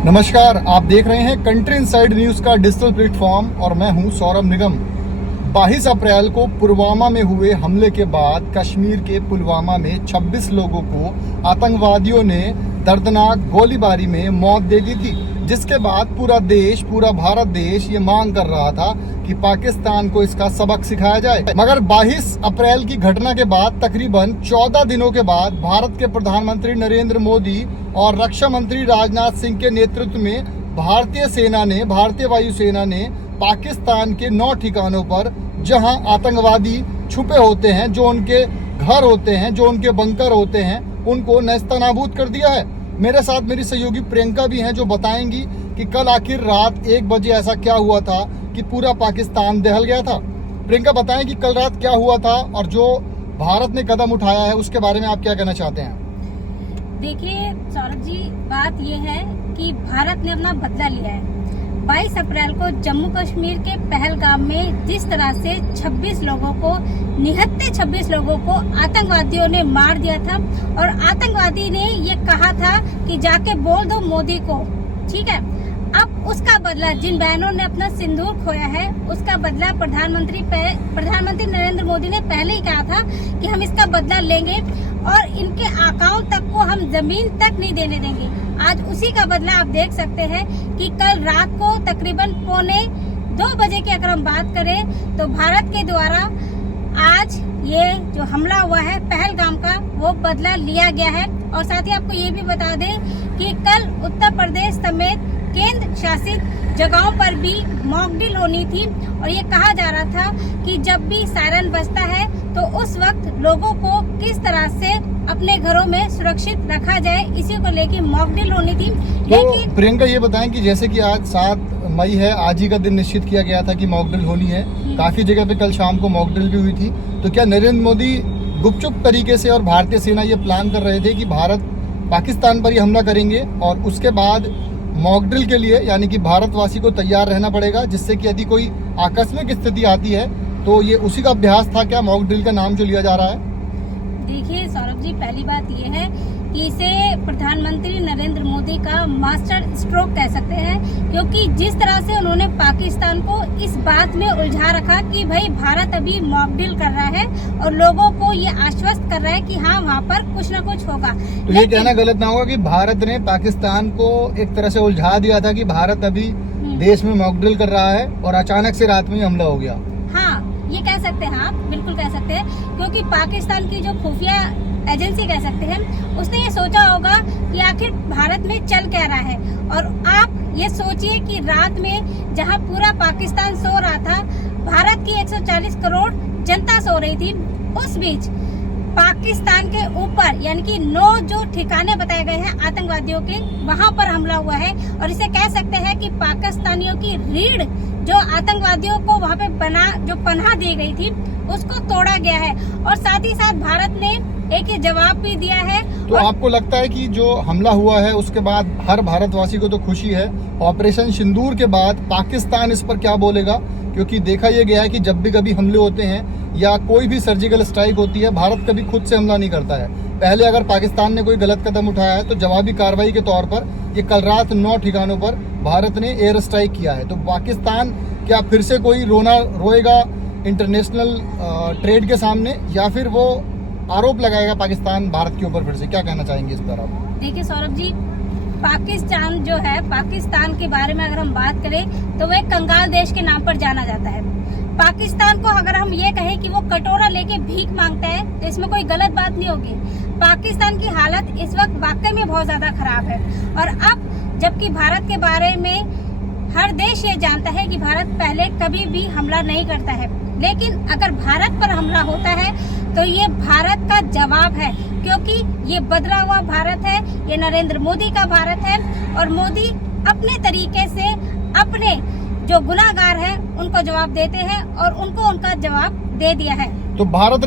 नमस्कार, आप देख रहे हैं कंट्री इनसाइड न्यूज का डिजिटल प्लेटफॉर्म और मैं हूं सौरभ निगम। 22 अप्रैल को पुलवामा में हुए हमले के बाद कश्मीर के पुलवामा में 26 लोगों को आतंकवादियों ने दर्दनाक गोलीबारी में मौत दे दी थी, जिसके बाद पूरा भारत देश ये मांग कर रहा था कि पाकिस्तान को इसका सबक सिखाया जाए। मगर 22 अप्रैल की घटना के बाद तकरीबन 14 दिनों के बाद भारत के प्रधानमंत्री नरेंद्र मोदी और रक्षा मंत्री राजनाथ सिंह के नेतृत्व में भारतीय वायुसेना ने पाकिस्तान के 9 ठिकानों पर जहां आतंकवादी छुपे होते हैं, जो उनके घर होते हैं, जो उनके बंकर होते हैं, उनको नेस्तनाबूद कर दिया है। मेरे साथ मेरी सहयोगी प्रियंका भी हैं, जो बताएंगी कि कल आखिर रात 1 बजे ऐसा क्या हुआ था कि पूरा पाकिस्तान दहल गया था। प्रियंका, बताएं कि कल रात क्या हुआ था और जो भारत ने कदम उठाया है उसके बारे में आप क्या कहना चाहते हैं? देखिए सौरभ जी, बात यह है कि भारत ने अपना बदला लिया है। 22 अप्रैल को जम्मू कश्मीर के पहलगाम में जिस तरह से 26 लोगों को निहत्थे 26 लोगों को आतंकवादियों ने मार दिया था और आतंकवादी ने ये कहा था कि जाके बोल दो मोदी को, ठीक है। अब उसका बदला, जिन बहनों ने अपना सिंदूर खोया है, उसका बदला प्रधानमंत्री नरेंद्र मोदी ने पहले ही कहा था कि हम इसका बदला लेंगे और इनके आकाओं तक को हम जमीन तक नहीं देने देंगे। आज उसी का बदला आप देख सकते हैं कि कल रात को तकरीबन 1:45 बजे की अगर हम बात करें तो भारत के द्वारा आज ये जो हमला हुआ है पहलगाम का, वो बदला लिया गया है। और साथ ही आपको ये भी बता दें कि कल उत्तर प्रदेश समेत केंद्र शासित जगहों पर भी मॉक ड्रिल होनी थी और ये कहा जा रहा था कि जब भी सायरन बजता है तो उस वक्त लोगों को किस तरह से अपने घरों में सुरक्षित रखा जाए, इसी को लेकर मॉक ड्रिल होनी थी। लेकिन तो प्रियंका, ये बताएं कि जैसे कि आज 7 मई है, आज ही का दिन निश्चित किया गया था कि मॉक ड्रिल होनी है। काफी जगह पे कल शाम को मॉक ड्रिल भी हुई थी। तो क्या नरेंद्र मोदी गुपचुप तरीके से और भारतीय सेना ये प्लान कर रहे थे कि भारत पाकिस्तान पर ही हमला करेंगे और उसके बाद मॉक ड्रिल के लिए, यानी कि भारतवासी को तैयार रहना पड़ेगा, जिससे कि यदि कोई आकस्मिक स्थिति आती है तो ये उसी का अभ्यास था क्या, मॉक ड्रिल का नाम जो लिया जा रहा है? देखिए सौरभ जी, पहली बात ये है कि इसे प्रधानमंत्री नरेंद्र मोदी का मास्टर स्ट्रोक कह सकते हैं, क्योंकि जिस तरह से उन्होंने पाकिस्तान को इस बात में उलझा रखा कि भाई भारत अभी मॉक ड्रिल कर रहा है और लोगों को ये आश्वस्त कर रहा है कि हाँ वहाँ पर कुछ न कुछ होगा। तो ये कहना गलत ना होगा कि भारत ने पाकिस्तान को एक तरह से उलझा दिया था कि भारत अभी देश में मॉक ड्रिल कर रहा है और अचानक से रात में हमला हो गया? हाँ, ये कह सकते हैं, आप बिल्कुल कह सकते हैं, क्योंकि पाकिस्तान की जो खुफिया एजेंसी कह सकते हैं, उसने ये सोचा होगा कि आखिर भारत में चल क्या रहा है। और आप ये सोचिए कि रात में जहां पूरा पाकिस्तान सो रहा था, भारत की 140 करोड़ जनता सो रही थी, उस बीच पाकिस्तान के ऊपर यानी कि 9 जो ठिकाने बताए गए हैं आतंकवादियों के, वहां पर हमला हुआ है। और इसे कह सकते हैं कि पाकिस्तानियों की रीढ़ जो आतंकवादियों को वहां पे जो पनाह दी गई थी, उसको तोड़ा गया है। और साथ ही साथ भारत ने एक ही जवाब भी दिया है। तो आपको लगता है कि जो हमला हुआ है उसके बाद हर भारतवासी को तो खुशी है, ऑपरेशन सिंदूर के बाद पाकिस्तान इस पर क्या बोलेगा? क्योंकि देखा यह गया है कि जब भी कभी हमले होते हैं या कोई भी सर्जिकल स्ट्राइक होती है, भारत कभी खुद से हमला नहीं करता है। पहले अगर पाकिस्तान ने कोई गलत कदम उठाया है तो जवाबी कार्रवाई के तौर पर ये कल रात 9 ठिकानों पर भारत ने एयर स्ट्राइक किया है। तो पाकिस्तान क्या फिर से कोई रोएगा इंटरनेशनल ट्रेड के सामने, या फिर वो आरोप लगाएगा पाकिस्तान भारत के ऊपर फिर से? क्या कहना चाहेंगे इस पर आप? देखिए सौरभ जी, पाकिस्तान जो है, पाकिस्तान के बारे में अगर हम बात करें तो वो एक कंगाल देश के नाम पर जाना जाता है। पाकिस्तान को अगर हम ये कहें कि वो कटोरा लेके भीख मांगता है तो इसमें कोई गलत बात नहीं होगी। पाकिस्तान की हालत इस वक्त वाकई में बहुत ज्यादा खराब है। और अब जबकि भारत के बारे में हर देश ये जानता है कि भारत पहले कभी भी हमला नहीं करता है, लेकिन अगर भारत पर हमला होता है तो ये भारत का जवाब है, क्योंकि ये बदला हुआ भारत है, ये नरेंद्र मोदी का भारत है। और मोदी अपने तरीके से अपने जो गुनाहगार हैं उनको जवाब देते हैं और उनको उनका जवाब दे दिया है। तो भारत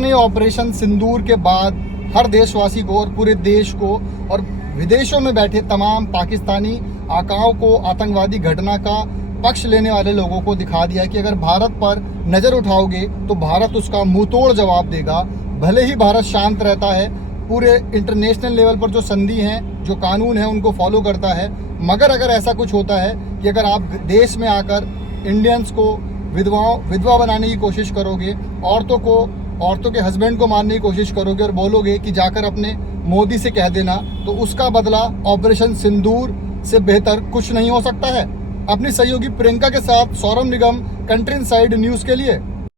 ने ऑपरेशन सिंदूर के बाद हर देशवासी को और पूरे देश को और विदेशों में बैठे तमाम पाकिस्तानी आकाओं को, आतंकवादी घटना का पक्ष लेने वाले लोगों को दिखा दिया कि अगर भारत पर नजर उठाओगे तो भारत उसका मुंहतोड़ जवाब देगा। भले ही भारत शांत रहता है, पूरे इंटरनेशनल लेवल पर जो संधि हैं, जो कानून हैं, उनको फॉलो करता है। मगर अगर ऐसा कुछ होता है कि अगर आप देश में आकर इंडियंस को विधवा बनाने की कोशिश करोगे, औरतों के हस्बैंड को मारने की कोशिश करोगे और बोलोगे कि जाकर अपने मोदी से कह देना, तो उसका बदला ऑपरेशन सिंदूर से बेहतर कुछ नहीं हो सकता है। अपनी सहयोगी प्रियंका के साथ सौरभ निगम, कंट्री इनसाइड न्यूज़ के लिए।